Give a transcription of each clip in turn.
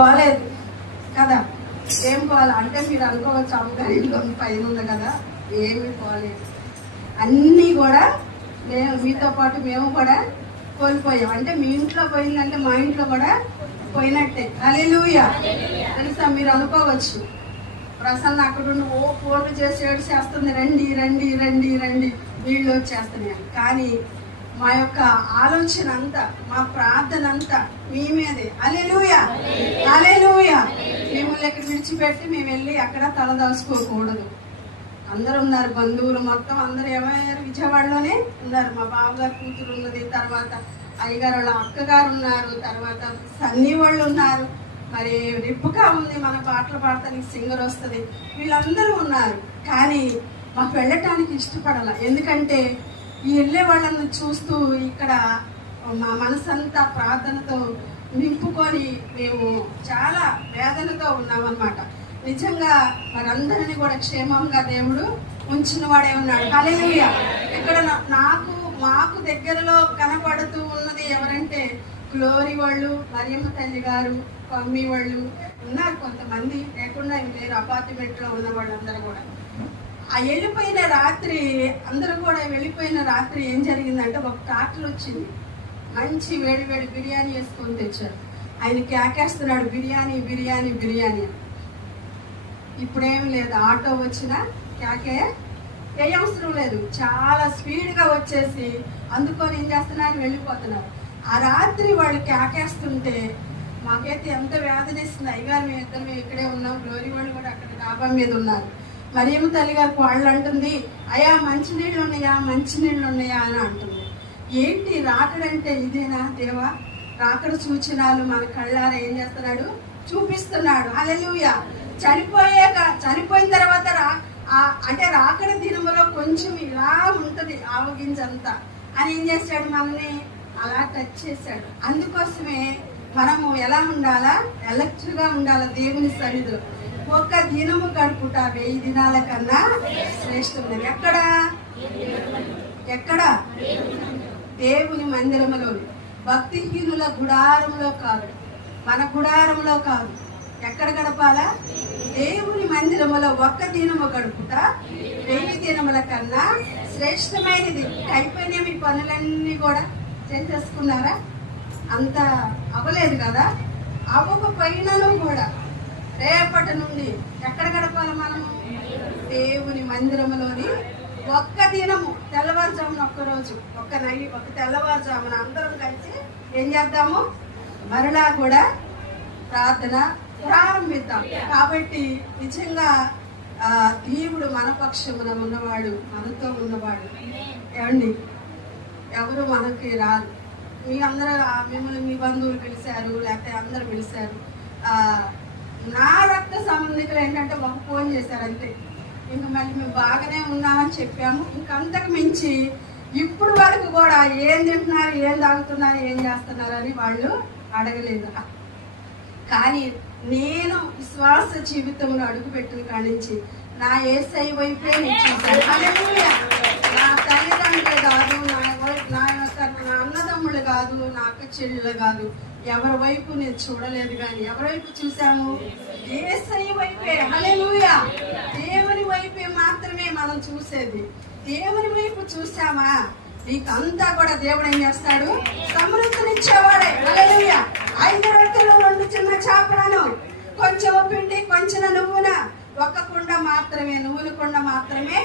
పోలేదు కదా? ఏం పోవాలి అంటే మీరు అనుకోవచ్చు అమ్మగారి ఇల్లు పైన ఉంది కదా ఏమీ పోలేదు అన్నీ కూడా మేము మీతో పాటు మేము కూడా కోల్పోయాం. అంటే మీ ఇంట్లో పోయిందంటే మా ఇంట్లో కూడా పోయినట్టే. అలెలుయ తెలుసా? మీరు అనుకోవచ్చు. ప్రసన్న అక్కడ ఉండి ఓ ఫోన్లు చేసి ఏడు చేస్తుంది రండి రండి రండి రండి. వీళ్ళు వచ్చేస్తున్నాయి. కానీ మా యొక్క ఆలోచన అంతా మా ప్రార్థన అంతా మీ మీదే. అలెలుయ అలెలుయ మిమ్మల్ని ఇక్కడ విడిచిపెట్టి మేము వెళ్ళి అక్కడ తలదలుచుకోకూడదు అందరూ ఉన్నారు బంధువులు మొత్తం అందరూ ఏమయ్యారు విజయవాడలోనే ఉన్నారు. మా బావగారు కూతురు ఉన్నది తర్వాత అయ్యగారు వాళ్ళ అక్కగారు ఉన్నారు తర్వాత సన్నీ వాళ్ళు ఉన్నారు. మరి రిప్పుగా ఉంది మన పాటలు పాడతానికి సింగర్ వస్తుంది. వీళ్ళందరూ ఉన్నారు. కానీ మాకు వెళ్ళటానికి ఇష్టపడాల. ఎందుకంటే ఈ వెళ్ళే వాళ్ళని చూస్తూ ఇక్కడ మా మనసంతా ప్రార్థనతో నింపుకొని మేము చాలా వేదనతో ఉన్నామన్నమాట. నిజంగా మరందరిని కూడా క్షేమంగా దేవుడు ఉంచిన వాడే ఉన్నాడు. హల్లెలూయా! ఇక్కడ నాకు మాకు దగ్గరలో కనపడుతూ ఉన్నది ఎవరంటే గ్లోరీ వాళ్ళు మరియమ్మ తల్లి గారు పమ్మి వాళ్ళు ఉన్నారు కొంతమంది. లేకుండా లేరు అపార్ట్మెంట్లో ఉన్న వాళ్ళందరూ కూడా. ఆ వెళ్ళిపోయిన రాత్రి అందరూ కూడా వెళ్ళిపోయిన రాత్రి ఏం జరిగిందంటే ఒక టాక్టర్ వచ్చింది. మంచి వేడి వేడి బిర్యానీ వేసుకొని తెచ్చారు. ఆయన కేకేస్తున్నాడు బిర్యానీ బిర్యానీ బిర్యానీ ఇప్పుడేం లేదు ఆటో వచ్చినా కేకే ఏ అవసరం లేదు. చాలా స్పీడ్గా వచ్చేసి అందుకొని ఏం చేస్తున్నారు? వెళ్ళిపోతున్నారు. ఆ రాత్రి వాళ్ళు కేకేస్తుంటే మాకైతే ఎంత వేదనిస్తుంది. అయ్యగారు మేము ఇద్దరు మేము ఇక్కడే ఉన్నాం. గ్లోరీ వాళ్ళు కూడా అక్కడ డాబా మీద ఉన్నారు. మరియమ్మ తల్లి గారు వాళ్ళు అంటుంది అయ్యా మంచినీళ్ళు ఉన్నాయా మంచినీళ్ళు ఉన్నాయా? అని అంటుంది. ఏంటి? రాకడంటే ఇదేనా దేవా? రాకడ సూచనలు మన కళ్ళారా ఏం చేస్తున్నాడు? చూపిస్తున్నాడు. హల్లెలూయా. చనిపోయాక చనిపోయిన తర్వాత రా అంటే రాకడ దినములో కొంచెం ఇలా ఉంటుంది ఆవగించంతా. అని ఏం చేశాడు మనల్ని? అలా టచ్ చేశాడు అందుకోసమే మనము ఎలా ఉండాలా? ఎలక్ట్రిక్ ఉండాలా దేవుని సన్నిధిలో? ఒక్క దినము గడుపుట వెయ్యి దినాల కన్నా శ్రేష్టమైనది. ఎక్కడ? ఎక్కడ? దేవుని మందిరములోని. భక్తిహీనుల గుడారంలో కాదు. మన గుడారంలో కాదు. ఎక్కడ గడపాలా? దేవుని మందిరములో ఒక్క దినము గడుపుట వెయ్యి దినముల కన్నా శ్రేష్టమైనది. అయిపోయినాయి మీ పనులన్నీ కూడా చేసేసుకున్నారా అంత అవ్వలేదు కదా? అవ్వకపోయినను కూడా. రేపటి నుండి ఎక్కడ గడపాలి మనము దేవుని మందిరములోని ఒక్క దినము తెల్లవారుజామున ఒక్క రోజు ఒక్క నై ఒక్క తెల్లవారుజామున అందరం కలిసి ఏం చేద్దాము? మరలా కూడా ప్రార్థన ప్రారంభిద్దాం. కాబట్టి నిజంగా దేవుడు మన పక్షమున ఉన్నవాడు మనతో ఉన్నవాడు. ఏమండి? ఎవరు మనకి రాదు మీ అందరూ మిమ్మల్ని మీ బంధువులు పిలిచారు లేకపోతే అందరు పిలిచారు. నా రక్త సంబంధికులు ఏంటంటే ఒక ఫోన్ చేశారు అంతే. ఇంక మళ్ళీ మేము బాగానే ఉన్నామని చెప్పాము. ఇంకంతకు మించి ఇప్పుడు వరకు కూడా ఏం తింటున్నారు ఏం తాగుతున్నారు ఏం చేస్తున్నారు అని వాళ్ళు అడగలేదు. కానీ నేను విశ్వాస జీవితంలో అడుగుపెట్టిన కాడి నుంచి నా ఏసై వైపే నేను చూశాను. హల్లెలూయా. నా తల్లిదండ్రులు కాదు నా నా యొక్క నా కాదు నా అక్క చెల్లెలు కాదు. ఎవరి వైపు నేను చూడలేదు కానీ ఎవరి వైపు చూసాము ఏసై వైపే. హలెలుయా దేవుని వైపే మాత్రమే మనం చూసేది. దేవుని వైపు చూసామా నీకంతా కూడా దేవుడు ఏం చేస్తాడు? సమృద్ధినిచ్చేవాడే. హలెలుయా ఐదు రొట్టెలు రెండు చిన్న చేపలను. కొంచెం పిండి కొంచెం నువ్వున. ఒక్క కుండ మాత్రమే నువ్వుల కుండ మాత్రమే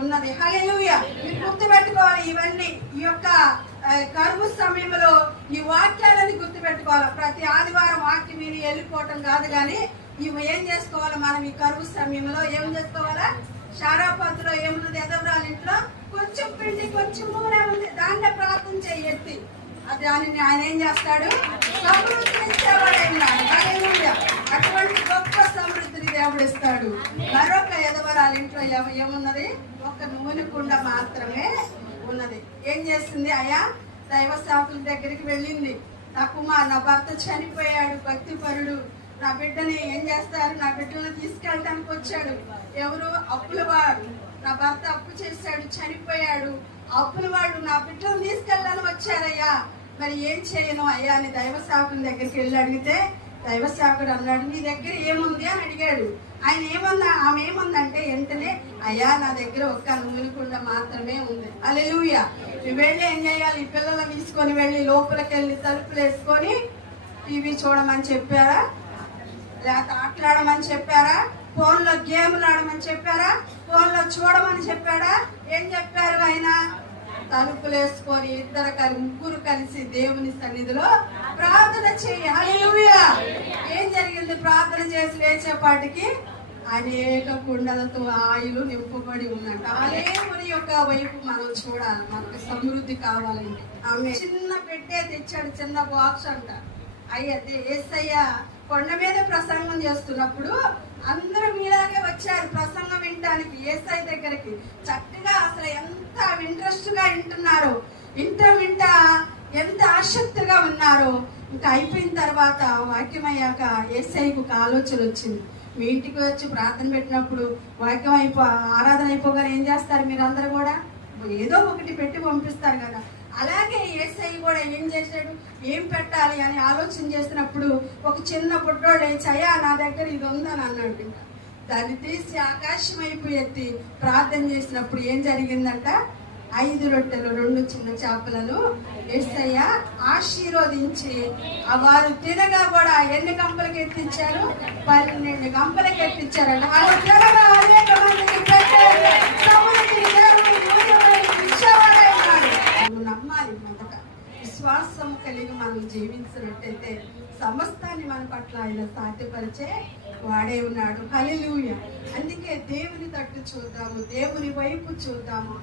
ఉన్నది. హలెలుయా మీరు గుర్తుపెట్టుకోవాలి ఇవన్నీ. ఈ యొక్క కరువు సమయంలో ఈ వాక్యాలని గుర్తుపెట్టుకోవాలి. ప్రతి ఆదివారం వాక్యం విని వెళ్ళిపోవటం కాదు కానీ ఇవి ఏం చేసుకోవాలి మనం ఈ కరువు సమయంలో? ఏం చేసుకోవాలా? షారాపతిలో ఏమున్నది? ఎదవరాలు ఇంట్లో కొంచెం పిండి కొంచెం నూనె ఉంది. దాన్నే ప్రార్థన చేయి ఎత్తి దానిని ఆయన ఏం చేస్తాడు? సమృద్ధిని అటువంటి గొప్ప సమృద్ధిని దేవుడు ఇస్తాడు. మరొక ఎదవరాలు ఇంట్లో ఏమున్నది? ఒక నూనె కుండ మాత్రమే ఉన్నది. ఏం చేస్తుంది అయ్యా? దైవ సేవకుల దగ్గరికి వెళ్ళింది. నా కుమార్ నా భర్త చనిపోయాడు భక్తిపరుడు. నా బిడ్డని ఏం చేస్తారు? నా బిడ్డలను తీసుకెళ్ళడానికి వచ్చాడు. ఎవరు? అప్పుల వాడు. నా భర్త అప్పు చేశాడు చనిపోయాడు. అప్పుల వాడు నా బిడ్డను తీసుకెళ్ళాలని వచ్చారయ్యా మరి ఏం చేయను అయ్యా అని దైవ సేవకుల దగ్గరికి వెళ్ళి అడిగితే దైవ సేవకుడు అన్నాడు నీ దగ్గర ఏముంది? అని అడిగాడు. ఆయన ఏమన్నా ఆమె ఏమందంటే వెంటనే అయ్యా నా దగ్గర ఒక్క నూనెకుండ మాత్రమే ఉంది. అలెలుయ నువ్వు వెళ్ళి ఏం చేయాలి? ఈ పిల్లలు తీసుకొని వెళ్ళి లోపలికి వెళ్ళి తలుపులు వేసుకొని టీవీ చూడమని చెప్పారా? లేకపోతే ఆటలాడమని చెప్పారా? ఫోన్లో గేమ్లు ఆడమని చెప్పారా? ఫోన్లో చూడమని చెప్పాడా? ఏం చెప్పారు ఆయన? తలుపులు వేసుకొని ఇద్దరు కలిసి ముగ్గురు కలిసి దేవుని సన్నిధిలో ప్రార్థన చేయాలి ఏం జరిగింది? ప్రార్థన చేసి లేచేపాటికి అనేక కుండలతో ఆయిలు నింపబడి ఉన్నట్టు. ఆ దేవుని యొక్క వైపు మనం చూడాలి. మనకు సమృద్ధి కావాలండి ఆమె చిన్న పెట్టే తెచ్చాడు చిన్న బాక్స్ అంట. అయ్యతే ఏసయ్య కొండ మీద ప్రసంగం చేస్తున్నప్పుడు అందరూ మీలాగే వచ్చారు ప్రసంగం వినడానికి ఏసఐ దగ్గరికి. చక్కగా అసలు ఎంత ఇంట్రెస్ట్గా వింటున్నారు వింట వింట ఎంత ఆసక్తిగా ఉన్నారో. ఇంకా అయిపోయిన తర్వాత వాక్యం అయ్యాక ఒక ఆలోచన వచ్చింది. మీ ఇంటికి వచ్చి ప్రార్థన పెట్టినప్పుడు వాక్యం అయిపో ఆరాధన అయిపోగానే ఏం చేస్తారు మీరందరూ కూడా? ఏదో ఒకటి పెట్టి పంపిస్తారు కదా. అలాగే ఏసై కూడా ఏం చేశాడు? ఏం పెట్టాలి అని ఆలోచన చేసినప్పుడు ఒక చిన్న పుట్టోడు చయా నా దగ్గర ఇది ఉందని అన్నాడు. దాన్ని తీసి ఆకాశం వైపు ఎత్తి ప్రార్థన చేసినప్పుడు ఏం జరిగిందంట? ఐదు రొట్టెలు రెండు చిన్న చేపలను ఏసయ్య ఆశీర్వదించి ఆ వారు తినగా కూడా ఎన్ని గంపలకు ఎత్తించారు పన్నెండు గంపలకు ఎత్తించారంట వాళ్ళు తినగా అనేక మందికి నమ్మాలి మొదట. విశ్వాసం కలిగి మనం జీవించినట్టయితే సమస్తాన్ని మన పట్ల ఆయన సాధ్యపరిచే వాడే ఉన్నాడు. హల్లెలూయ. అందుకే దేవుని తట్టు చూద్దాము దేవుని వైపు చూద్దాము.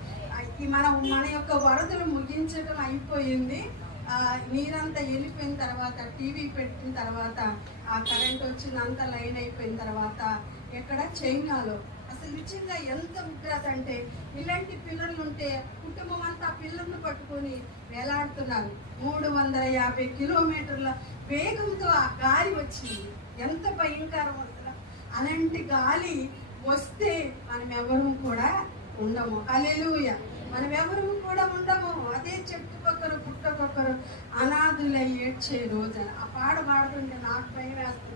ఈ మనం మన యొక్క వరదలు ముగించడం అయిపోయింది. ఆ, నీరంతా వెళ్ళిపోయిన తర్వాత టీవీ పెట్టిన తర్వాత ఆ కరెంట్ వచ్చిందంతా లైన్ అయిపోయిన తర్వాత ఎక్కడ? చైనాలో. అసలు నిజంగా ఎంత ఉగ్రత అంటే ఇలాంటి పిల్లలు ఉంటే కుటుంబం అంతా పిల్లలను పట్టుకొని వేలాడుతున్నారు. మూడు వందల యాభై కిలోమీటర్ల వేగంతో ఆ గాలి వచ్చింది. ఎంత భయంకరం అసలు. అలాంటి గాలి వస్తే మనం ఎవరూ కూడా ఉండము. అలెలుయ మనం ఎవరు కూడా ఉండము. అదే చెట్టుకొక్కరు పుట్టకొకరు అనాథులై ఏడ్చే రోజు. ఆ పాట పాడుతుంటే నాకు భయం వేస్తుంది.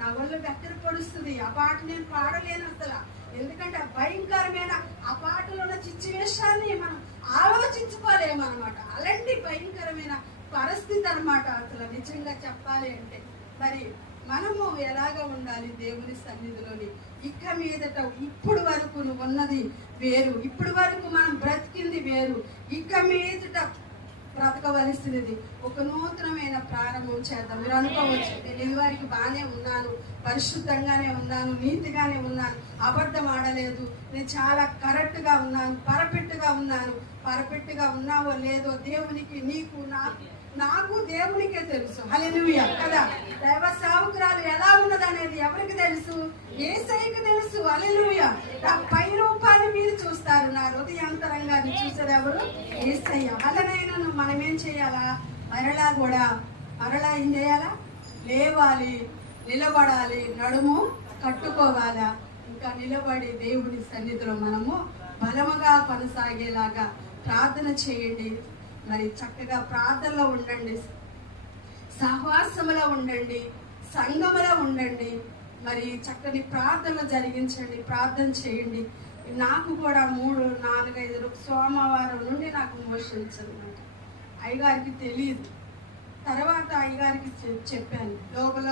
నా ఒళ్ళు దగ్గర పొడుస్తుంది. ఆ పాట నేను పాడలేను అసలు. ఎందుకంటే భయంకరమైన ఆ పాటలో ఉన్న సిచ్యువేషన్ని మనం ఆలోచించుకోలేము అనమాట అలాంటి భయంకరమైన పరిస్థితి అనమాట అసలు నిజంగా చెప్పాలి అంటే. మరి మనము ఎలాగ ఉండాలి దేవుని సన్నిధిలోని ఇక మీదట ఇప్పుడు వరకు నువ్వు ఉన్నది వేరు. ఇప్పుడు వరకు మనం బ్రతికింది వేరు. ఇక మీదట బ్రతకవలసినది ఒక నూతనమైన ప్రారంభం చేద్దాం. మీరు అనుకోవచ్చు నేను ఇదివరకు బాగానే ఉన్నాను పరిశుద్ధంగానే ఉన్నాను నీతిగానే ఉన్నాను అబద్ధం ఆడలేదు. నేను చాలా కరెక్ట్గా ఉన్నాను పరపెట్టుగా ఉన్నాను. పరపెట్టుగా ఉన్నావో లేదో దేవునికి నీకు నాకు నాకు దేవునికే తెలుసు. హల్లెలూయా కదా? దైవ సావుకురాలు ఎలా ఉన్నదనేది ఎవరికి తెలుసు? ఏసైకి తెలుసు. హల్లెలూయా నా పై రూపాన్ని మీరు చూస్తారు. నా హృదయాంతరంగాన్ని చూసేది ఎవరు? ఏసయ్య. అలానైనా మనం ఏం చేయాలా? మరలా కూడా మరలా ఏం చేయాలా? లేవాలి నిలబడాలి నడుము కట్టుకోవాలా. ఇంకా నిలబడి దేవుని సన్నిధిలో మనము బలముగా కొనసాగేలాగా ప్రార్థన చేయండి. మరి చక్కగా ప్రార్థనలో ఉండండి. సహవాసములో ఉండండి. సంఘములో ఉండండి. మరి చక్కని ప్రార్థనలు జరిగించండి. ప్రార్థన చేయండి. నాకు కూడా మూడు నాలుగైదు సోమవారం నుండి నాకు మోషన్ అనమాట అయ్యగారికి తెలియదు తర్వాత అయ్యగారికి చెప్పాను. లోపల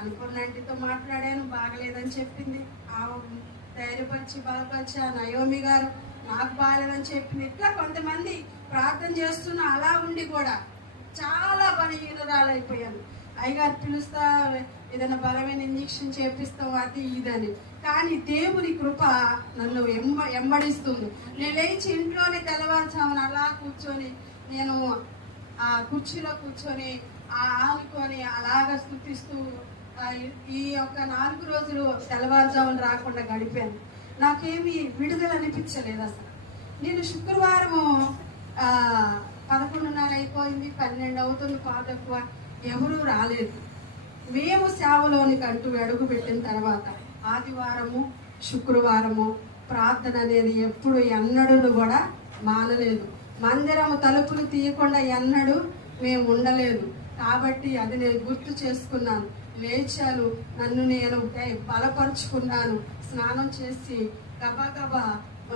అనుకున్నంటితో మాట్లాడాను. బాగలేదని చెప్పింది. ఆ ధైర్యపరిచి బాధపరిచి ఆ నయోమి గారు నాకు బాగలేదని చెప్పింది. ఇట్లా కొంతమంది ప్రార్థన చేస్తున్న అలా ఉండి కూడా చాలా బలహీనరాలైపోయాను అయ్యగారు పిలుస్తా ఏదైనా బలమైన ఇంజక్షన్ చేపిస్తావు? అది ఇదని కానీ దేవుని కృప నన్ను ఎంబ ఎంబడిస్తుంది. నేను లేచి ఇంట్లోనే తెల్లవారుజామున అలా కూర్చొని నేను ఆ కుర్చీలో కూర్చొని ఆ ఆనుకొని అలాగా స్థుతిస్తూ ఈ- యొక్క నాలుగు రోజులు తెల్లవారుజామున రాకుండా గడిపాను. నాకేమీ విడుదల అనిపించలేదు అసలు. నేను శుక్రవారము పదకొండున్నర అయిపోయింది పన్నెండు అవుతుంది పాతక్కువ ఎవరూ రాలేదు. మేము సేవలోనికి అంటూ అడుగు పెట్టిన తర్వాత ఆదివారము శుక్రవారము ప్రార్థన అనేది ఎప్పుడు ఎన్నడూ కూడా మానలేదు. మందిరము తలుపులు తీయకుండా ఎన్నడూ మేము ఉండలేదు. కాబట్టి అది నేను గుర్తు చేసుకున్నాను. లేచాను నన్ను నేను బలపరుచుకున్నాను. స్నానం చేసి గబా గబా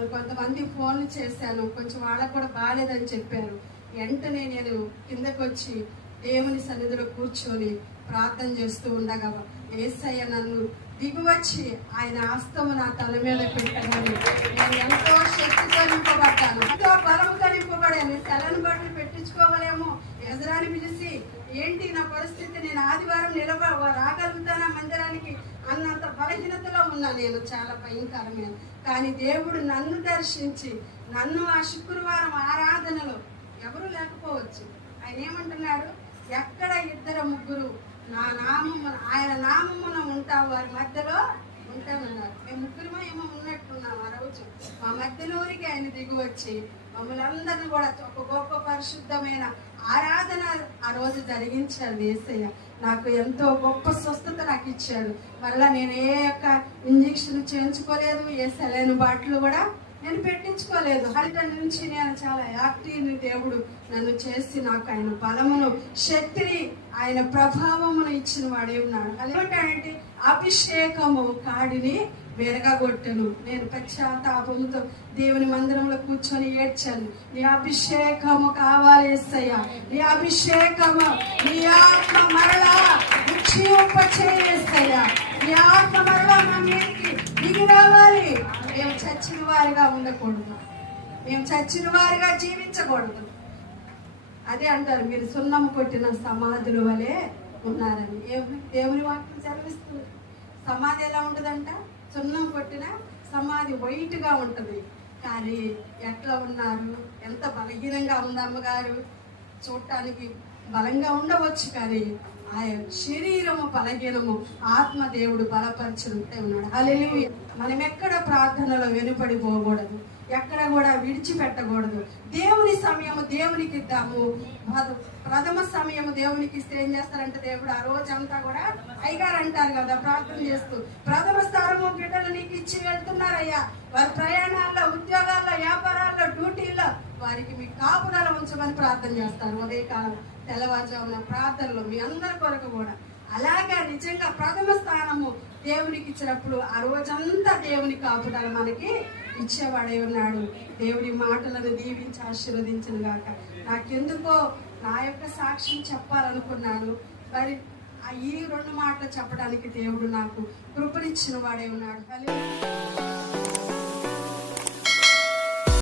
కొంతమంది ఫోన్లు చేశాను. కొంచెం వాళ్ళకు కూడా బాగాలేదని చెప్పారు. వెంటనే నేను కిందకు వచ్చి దేవుని సన్నిధిలో కూర్చొని ప్రార్థన చేస్తూ ఉండగా ఏసయ్య నన్ను దిగువచ్చి ఆయన ఆస్తము నా తల మీద పెట్టాను నేను ఎంతో శక్తితో నింపబడ్డాను. ఎంతో బలముతో నింపబడాను. తెల్లని బట్టలు పెట్టించుకోవాలేమో. ఎజరాని పిలిచి ఏంటి నా పరిస్థితి? నేను ఆదివారం నిలబ రాగలుగుతానా మందిరానికి? అన్నంత బలహీనతలో ఉన్నా నేను చాలా భయంకరమైన. కానీ దేవుడు నన్ను దర్శించి నన్ను ఆ శుక్రవారం ఆరాధనలో ఎవరు లేకపోవచ్చు. ఆయన ఏమంటున్నాడు? ఎక్కడ ఇద్దరు ముగ్గురు నా నామము ఆయన నామమున ఉంటావు వారి మధ్యలో ఉంటామన్నారు మేము ముగ్గురుమో ఏమో ఉన్నట్టున్నాం ఆ రోజు. మా మధ్యలోరికి ఆయన దిగి వచ్చి మమ్మల్ని అందరిని కూడా ఒక గొప్ప పరిశుద్ధమైన ఆరాధన ఆ రోజు జరిగించాడు ఏసయ్య. నాకు ఎంతో గొప్ప స్వస్థత నాకు ఇచ్చాడు మరలా నేను ఏ యొక్క ఇంజక్షన్ చేయించుకోలేదు ఏ సెలైన్ బాటిల్ కూడా నేను పెట్టించుకోలేదు. హరిత నుంచి నేను చాలా యాక్టివ్ దేవుడు. నన్ను చేసి నాకు ఆయన బలమును శక్తిని ఆయన ప్రభావమును ఇచ్చిన వాడే ఉన్నాడు. అదేమిటంటే అభిషేకము కాడిని వెరగగొట్టను. నేను పశ్చాత్తాపముతో దేవుని మందిరంలో కూర్చొని ఏడ్చాను. నీ అభిషేకము కావాలి ఎస్సయ్యా నీ అభిషేకము నీ ఆత్మ మరలా ఉక్షింపచేయస్తయ్యా నీ ఆత్మ మరలా మా మీదకి దిగి రావాలి. మేము చచ్చిన వారిగా ఉండకూడదు. మేము చచ్చిన వారిగా జీవించకూడదు. అదే అంటారు మీరు సున్నం కొట్టిన సమాధుల వలె ఉన్నారని. దేవుని వాక్యం చదివిస్తుంది సమాధి ఎలా ఉంటుందంట? సున్నం కొట్టిన సమాధి వైట్గా ఉంటుంది. కానీ ఎట్లా ఉన్నారు? ఎంత బలహీనంగా ఉంది అమ్మగారు? చూడటానికి బలంగా ఉండవచ్చు కానీ ఆయన శరీరము బలహీనము ఆత్మ దేవుడు బలపరచుంటే ఉన్నాడు. హల్లెలూయా. మనం ఎక్కడ ప్రార్థనలో వెనుపడిపోకూడదు ఎక్కడ కూడా విడిచిపెట్టకూడదు. దేవుని సమయము దేవునికి ఇద్దాము. ప్రథమ సమయము దేవునికి ఇస్తే ఏం చేస్తారంటే దేవుడు ఆ రోజంతా కూడా అయ్యగారు అంటారు కదా ప్రార్థన చేస్తూ ప్రథమ స్థానము బిడ్డలు నీకు ఇచ్చి వెళ్తున్నారయ్యా. వారి ప్రయాణాల్లో ఉద్యోగాల్లో వ్యాపారాల్లో డ్యూటీల్లో వారికి మీ కాపుదల ఉంచమని ప్రార్థన చేస్తారు. ఉదయకాలం తెల్లవారుజామున ప్రార్థనలు మీ అందరి కొరకు కూడా. అలాగా నిజంగా ప్రథమ స్థానము దేవునికి ఇచ్చినప్పుడు ఆ రోజంతా దేవుని కాపుదల మనకి ఇచ్చేవాడే ఉన్నాడు. దేవుడి మాటలను దీవించి ఆశీర్వదించిన గాక. నాకెందుకో నా యొక్క సాక్ష్యం చెప్పాలనుకున్నాను. మరి ఈ రెండు మాటలు చెప్పడానికి దేవుడు నాకు కృపనిచ్చిన వాడే ఉన్నాడు